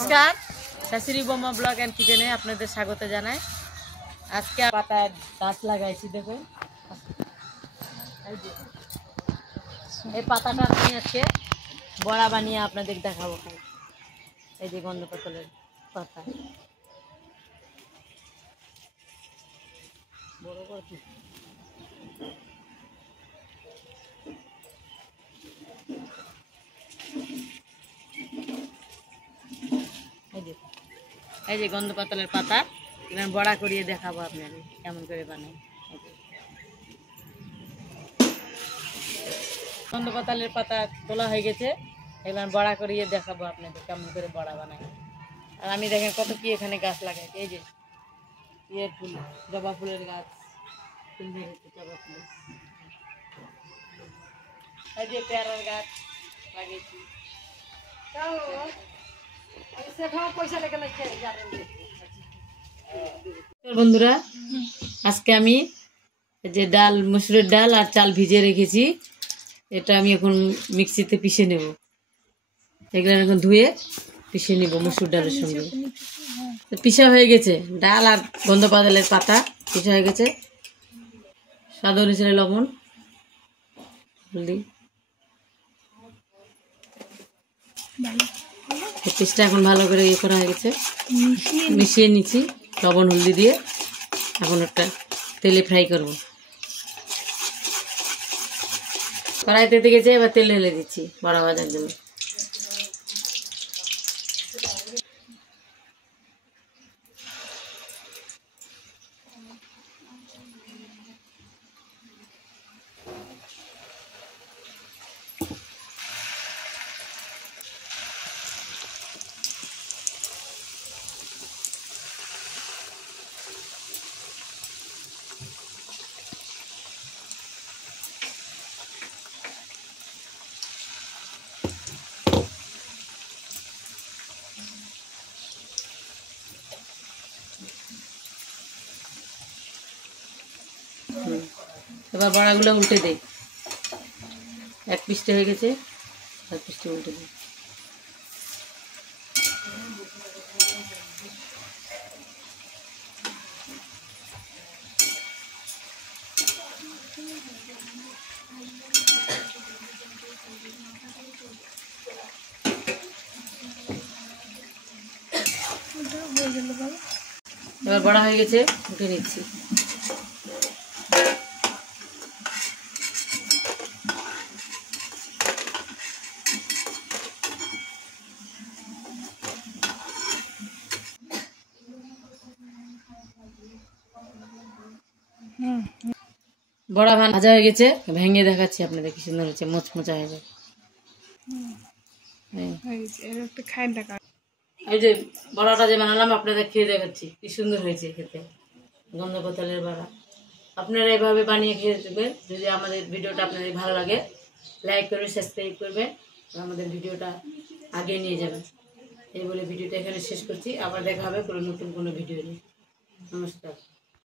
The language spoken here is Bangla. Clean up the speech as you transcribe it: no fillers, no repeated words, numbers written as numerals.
নমস্কার, শাশুড়ি বোমা ব্লগ অ্যান্ড কিচেনে আপনাদের স্বাগত জানাই। আজকে পাতায় গাছ লাগাইছি, দেখুন এই পাতাটা আমি আজকে বড়া বানিয়ে আপনাদের দেখাবো। এই যে গন্ধ পাতলের পাতা বড় বড় এই যে গন্ধ পাতলের পাতা বড়া করিয়ে দেখাবো আপনাদের কেমন করে বানাই। গন্ধ পাতালের পাতা তোলা হয়ে গেছে, এবার বড়া করিয়ে দেখাবো আপনাদের কেমন করে বড়া বানাই। আর আমি দেখেন কত কি এখানে গাছ লাগাই। এই যে ফুল, জবা ফুলের গাছ, ফুল ধরেছে জবা ফুলের। এই যে পেয়ারার গাছ লাগিয়েছি। বন্ধুরা, আজকে আমি যে ডাল, মসুরের ডাল আর চাল ভিজিয়ে রেখেছি, এটা আমি এখন মিক্সিতে পিষে নেব। এগুলো এখন ধুয়ে পিষে নেব মসুর ডালের সঙ্গে। পিষা হয়ে গেছে, ডাল আর গন্ধ পাতালের পাতা পিষা হয়ে গেছে। স্বাদ অনুসারে লবণ, হলদি। পিসটা এখন ভালো করে ইয়ে করা হয়ে গেছে, মিশিয়ে নিচ্ছি লবণ হলদি দিয়ে। এখন একটা তেলে ফ্রাই করব। কড়াইতে দিয়ে গেছে, এবার তেল ঢেলে দিচ্ছি বড়া ভাজার জন্য। এবার বড়াগুলো উল্টে দেই। এক পিসটা হয়ে গেছে, এক পিসটা উল্টে দিই। এবার বড়া হয়ে গেছে, উঠে নিচ্ছি। বড়া ভাজা হয়ে গেছে, ভেঙে দেখাচ্ছি আপনাদের কি সুন্দর হচ্ছে, মোচমোচা হয়ে যায়। এই যে বড়াটা যে বানালাম আপনাদের খেয়ে দেখাচ্ছি কি সুন্দর হয়েছে খেতে, গন্ধ পাতালের বড়া। আপনারা এভাবে বানিয়ে খেয়ে দেবেন। যদি আমাদের ভিডিওটা আপনাদের ভালো লাগে, লাইক করবেন, সাবস্ক্রাইব করবেন, আমাদের ভিডিওটা আগে নিয়ে যাবেন। এই বলে ভিডিওটা এখানে শেষ করছি। আবার দেখা হবে কোনো নতুন কোনো ভিডিও নিয়ে। নমস্কার।